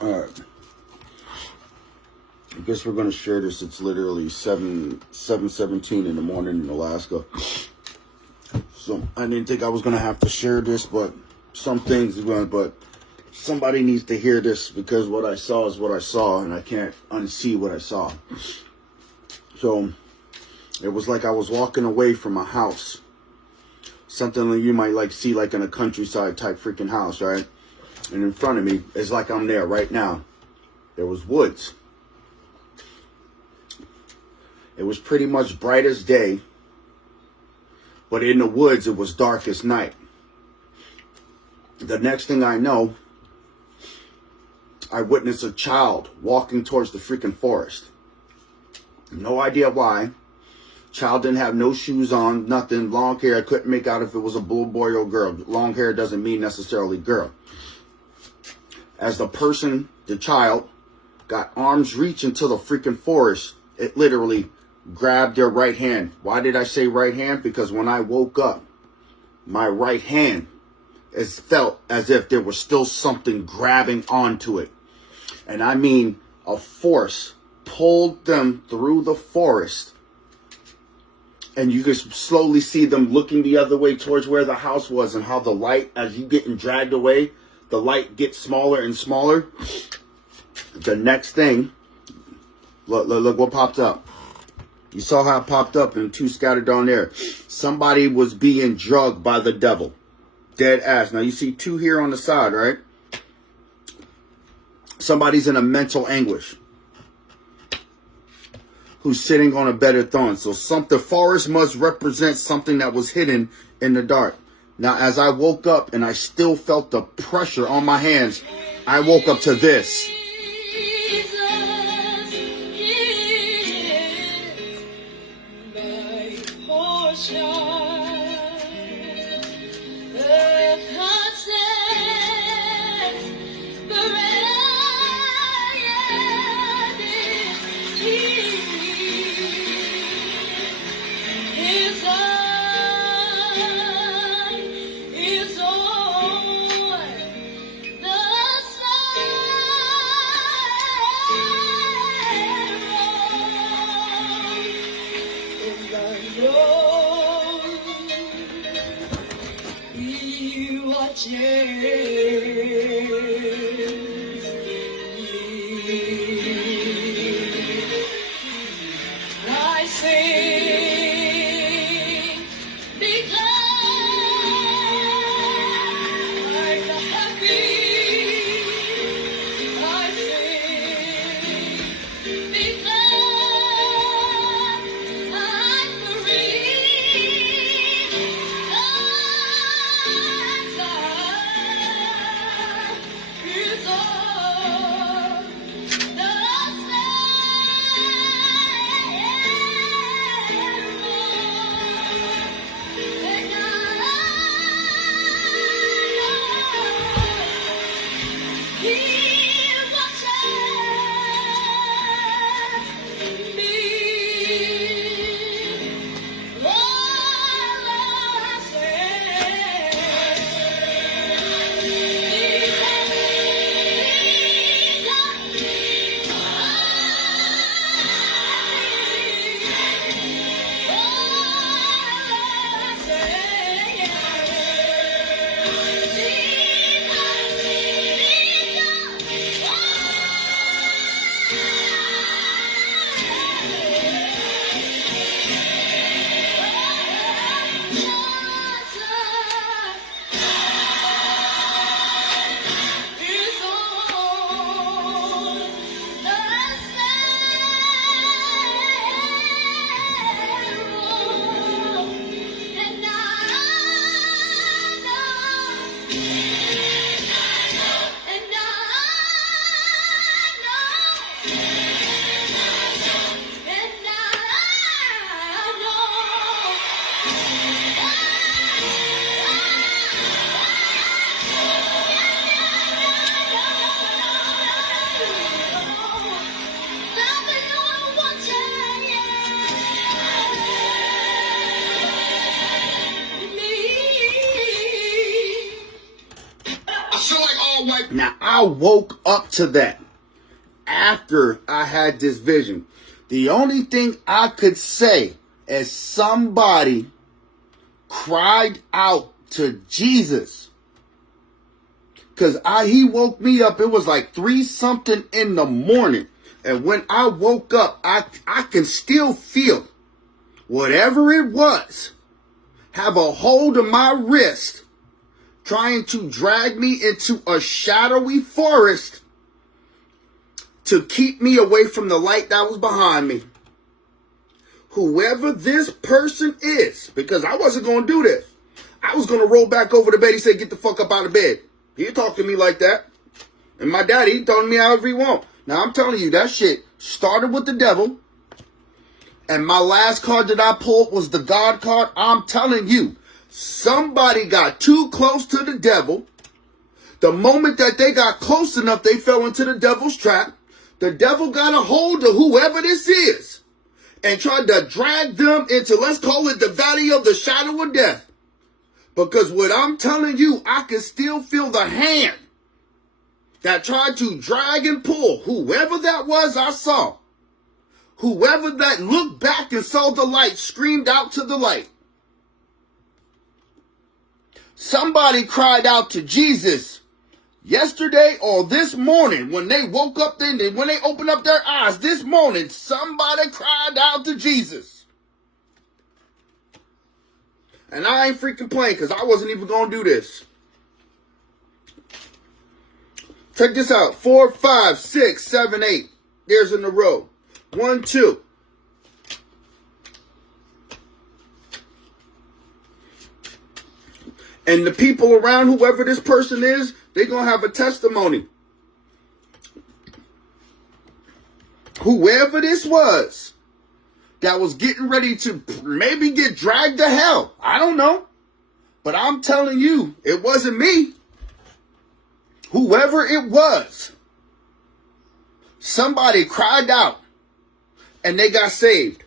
Alright. I guess we're going to share this. It's literally 7:17 in the morning in Alaska. So I didn't think I was going to have to share this, but some things, but somebody needs to hear this because what I saw is what I saw and I can't unsee what I saw. So it was like I was walking away from a house. Something that you might like see like in a countryside type freaking house, right? And in front of me, it's like I'm there right now. There was woods. It was pretty much bright as day, but in the woods, it was dark as night. The next thing I know, I witnessed a child walking towards the freaking forest. No idea why. Child didn't have no shoes on, nothing, long hair. I couldn't make out if it was a boy or girl. Long hair doesn't mean necessarily girl. As the child, got arms reach into the freaking forest, it literally grabbed their right hand. Why did I say right hand? Because when I woke up, my right hand felt as if there was still something grabbing onto it. And I mean, a force pulled them through the forest. And you could slowly see them looking the other way towards where the house was, and how the light, as you getting dragged away, the light gets smaller and smaller. The next thing, look what popped up. You saw how it popped up and two scattered down there. Somebody was being drugged by the devil. Dead ass. Now you see two here on the side, right? Somebody's in a mental anguish. Who's sitting on a bed of thorns. So the forest must represent something that was hidden in the dark. Now as I woke up and I still felt the pressure on my hands, I woke up to this. I woke up to that after I had this vision, the only thing I could say is somebody cried out to Jesus. Because he woke me up. It was like 3 something in the morning. And when I woke up, I can still feel whatever it was have a hold of my wrist, trying to drag me into a shadowy forest to keep me away from the light that was behind me. Whoever this person is, because I wasn't going to do this. I was going to roll back over the bed. He said, get the fuck up out of bed. He talked to me like that. And my daddy, he told me however he want. Now, I'm telling you, that shit started with the devil. And my last card that I pulled was the God card. I'm telling you, somebody got too close to the devil. The moment that they got close enough, they fell into the devil's trap. The devil got a hold of whoever this is and tried to drag them into, let's call it the valley of the shadow of death. Because what I'm telling you, I can still feel the hand that tried to drag and pull whoever that was I saw. Whoever that looked back and saw the light screamed out to the light. Somebody cried out to Jesus yesterday or this morning when they woke up, when they opened up their eyes this morning, somebody cried out to Jesus. And I ain't freaking playing because I wasn't even going to do this. Check this out. 4, 5, 6, 7, 8. There's in a row. 1, 2. And the people around, whoever this person is, they're going to have a testimony. Whoever this was that was getting ready to maybe get dragged to hell. I don't know. But I'm telling you, it wasn't me. Whoever it was, somebody cried out and they got saved.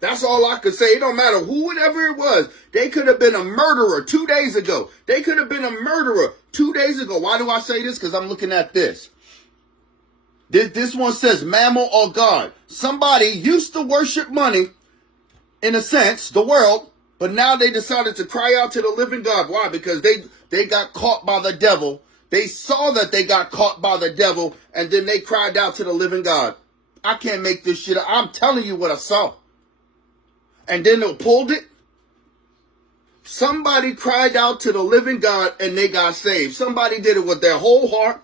That's all I could say. It don't matter whoever it was. They could have been a murderer 2 days ago. They could have been a murderer 2 days ago. Why do I say this? Because I'm looking at this. This one says mammal or God. Somebody used to worship money, in a sense, the world, but now they decided to cry out to the living God. Why? Because they got caught by the devil. They saw that they got caught by the devil, and then they cried out to the living God. I can't make this shit up. I'm telling you what I saw. And then they pulled it. Somebody cried out to the living God, and they got saved. Somebody did it with their whole heart.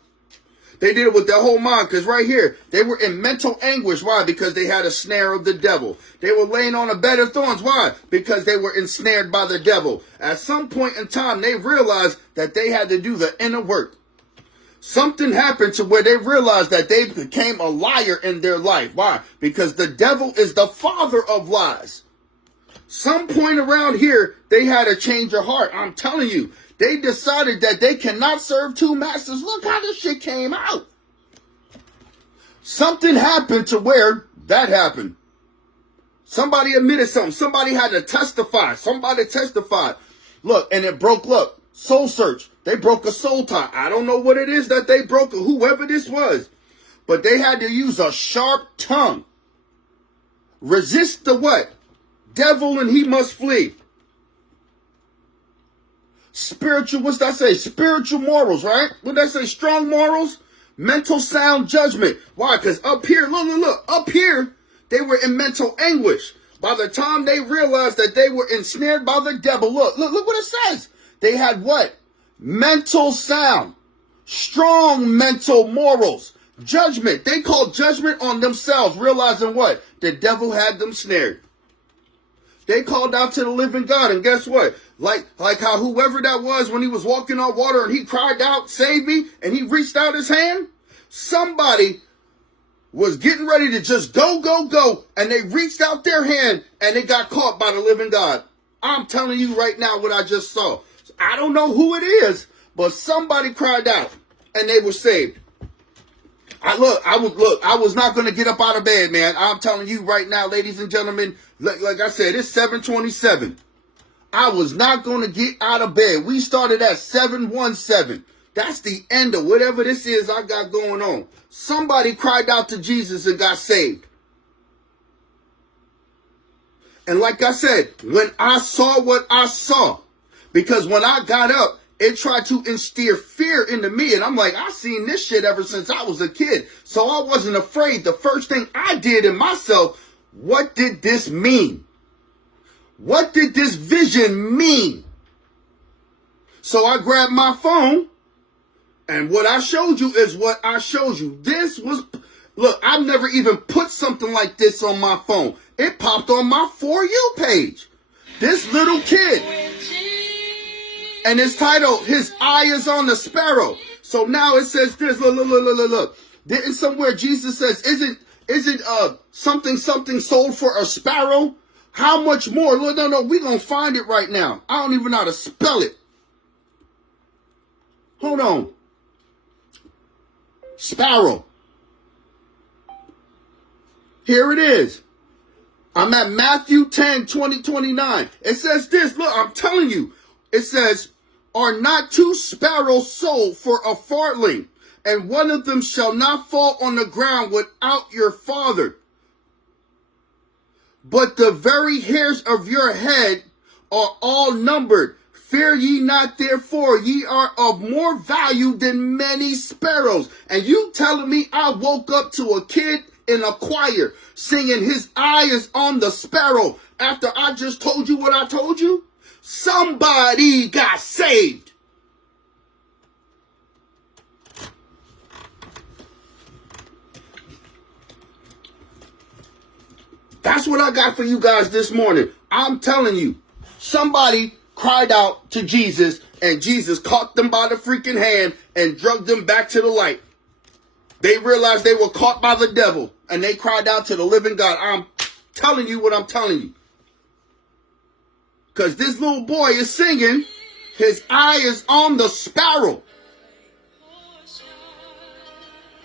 They did it with their whole mind, because right here, they were in mental anguish. Why? Because they had a snare of the devil. They were laying on a bed of thorns. Why? Because they were ensnared by the devil. At some point in time, they realized that they had to do the inner work. Something happened to where they realized that they became a liar in their life. Why? Because the devil is the father of lies. Some point around here, they had a change of heart. I'm telling you. They decided that they cannot serve 2 masters. Look how this shit came out. Something happened to where that happened. Somebody admitted something. Somebody had to testify. Somebody testified. Look, and it broke, look, soul search. They broke a soul tie. I don't know what it is that they broke, or whoever this was. But they had to use a sharp tongue. Resist the what? Devil and he must flee. Spiritual, what's that say? Spiritual morals, right? What that say? Strong morals, mental sound judgment. Why? Because up here, look, up here, they were in mental anguish. By the time they realized that they were ensnared by the devil, look what it says. They had what? Mental sound, strong mental morals, judgment. They called judgment on themselves, realizing what? The devil had them snared. They called out to the living God, and guess what? Like how whoever that was when he was walking on water and he cried out, save me, and he reached out his hand. Somebody was getting ready to just go, and they reached out their hand and they got caught by the living God. I'm telling you right now what I just saw. I don't know who it is, but somebody cried out and they were saved. I was not going to get up out of bed, man. I'm telling you right now, ladies and gentlemen, like I said, it's 7:27. I was not going to get out of bed. We started at 7:17. That's the end of whatever this is I got going on. Somebody cried out to Jesus and got saved. And like I said, when I saw what I saw, because when I got up, it tried to instill fear into me. And I'm like, I've seen this shit ever since I was a kid. So I wasn't afraid. The first thing I did in myself, what did this mean? What did this vision mean? So I grabbed my phone, and what I showed you is what I showed you. This was, look, I've never even put something like this on my phone. It popped on my For You page. This little kid. And it's titled, His Eye is on the Sparrow. So now it says this, look. Didn't somewhere Jesus says, isn't something sold for a sparrow? How much more? Look, no, we're going to find it right now. I don't even know how to spell it. Hold on. Sparrow. Here it is. I'm at Matthew 10, 20, 29. It says this. Look, I'm telling you. It says, are not two sparrows sold for a farthing, and one of them shall not fall on the ground without your Father? But the very hairs of your head are all numbered. Fear ye not, therefore, ye are of more value than many sparrows. And you telling me I woke up to a kid in a choir singing His eye is on the sparrow after I just told you what I told you? Somebody got saved. That's what I got for you guys this morning. I'm telling you, somebody cried out to Jesus, and Jesus caught them by the freaking hand and dragged them back to the light. They realized they were caught by the devil, and they cried out to the living God. I'm telling you what I'm telling you. Because this little boy is singing, His eye is on the sparrow.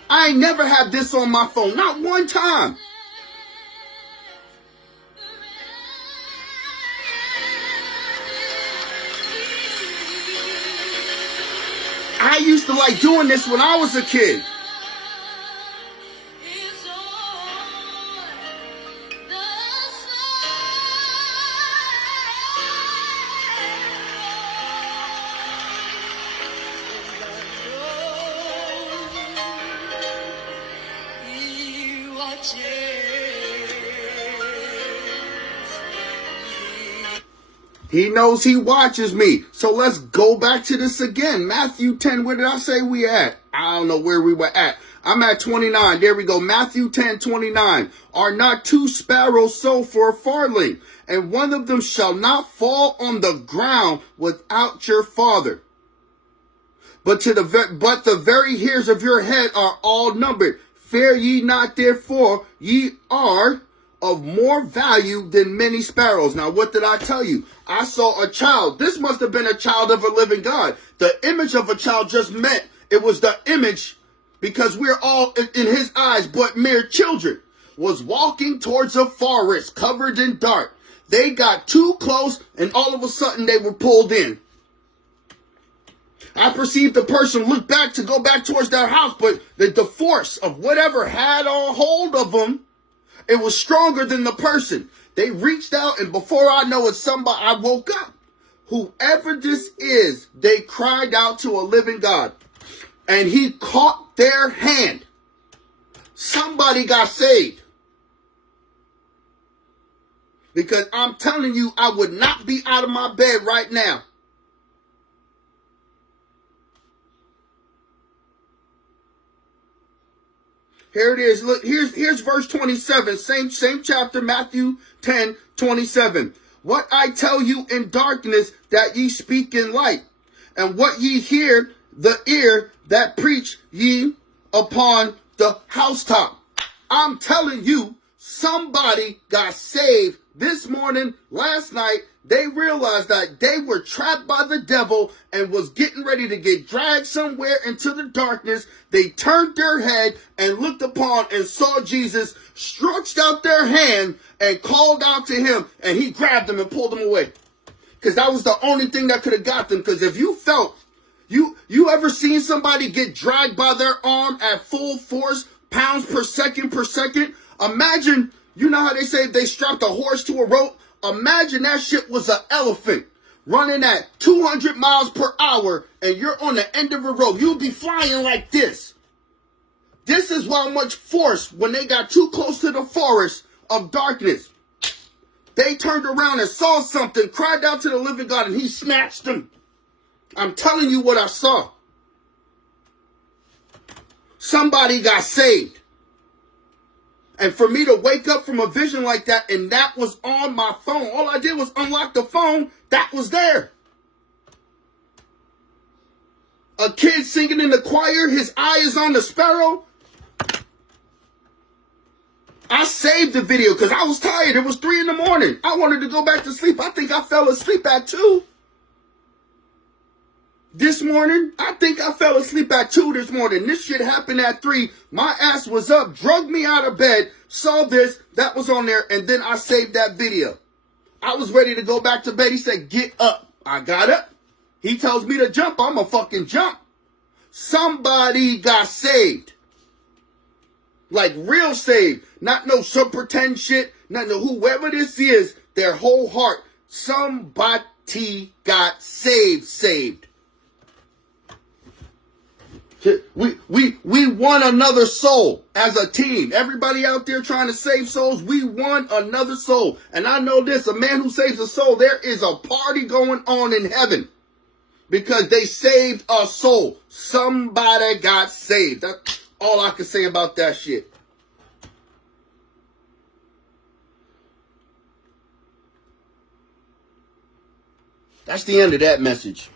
I ain't never had this on my phone, not one time. I used to like doing this when I was a kid. He knows He watches me. So let's go back to this again. Matthew 10, where did I say we at? I don't know where we were at. I'm at 29. There we go. Matthew 10, 29. Are not two sparrows sold for a farthing, and one of them shall not fall on the ground without your Father? But the very hairs of your head are all numbered. Fear ye not, therefore, ye are of more value than many sparrows. Now, what did I tell you? I saw a child. This must have been a child of a living God. The image of a child just meant it was the image, because we're all in His eyes but mere children, was walking towards a forest covered in dark. They got too close, and all of a sudden they were pulled in. I perceived the person look back to go back towards their house, but the force of whatever had a hold of them, it was stronger than the person. They reached out, and before I know it, I woke up. Whoever this is, they cried out to a living God, and He caught their hand. Somebody got saved. Because I'm telling you, I would not be out of my bed right now. Here it is. Look, here's verse 27. Same chapter, Matthew 10, 27. What I tell you in darkness, that ye speak in light, and what ye hear, the ear that preach ye upon the housetop. I'm telling you, somebody got saved this morning, last night. They realized that they were trapped by the devil and was getting ready to get dragged somewhere into the darkness. They turned their head and looked upon and saw Jesus, stretched out their hand and called out to Him, and He grabbed them and pulled them away. Because that was the only thing that could have got them. Because if you felt You ever seen somebody get dragged by their arm at full force, pounds per second? Imagine, you know how they say they strapped a horse to a rope? Imagine that shit was an elephant running at 200 miles per hour and you're on the end of a rope. You'll be flying like this. This is how much force, when they got too close to the forest of darkness, they turned around and saw something, cried out to the living God, and he snatched them. I'm telling you what I saw. Somebody got saved. And for me to wake up from a vision like that, and that was on my phone. All I did was unlock the phone. That was there. A kid singing in the choir. His eye is on the sparrow. I saved the video because I was tired. It was 3 in the morning. I wanted to go back to sleep. I think I fell asleep at 2. This morning, I think I fell asleep at 2 this morning. This shit happened at 3. My ass was up, drugged me out of bed, saw this, that was on there, and then I saved that video. I was ready to go back to bed. He said, get up. I got up. He tells me to jump. I'm a fucking jump. Somebody got saved. Like real saved. Not no some pretend shit. Not no whoever this is, their whole heart. Somebody got saved. We won another soul as a team. Everybody out there trying to save souls, we won another soul. And I know this, a man who saves a soul, there is a party going on in heaven. Because they saved a soul. Somebody got saved. That's all I can say about that shit. That's the end of that message.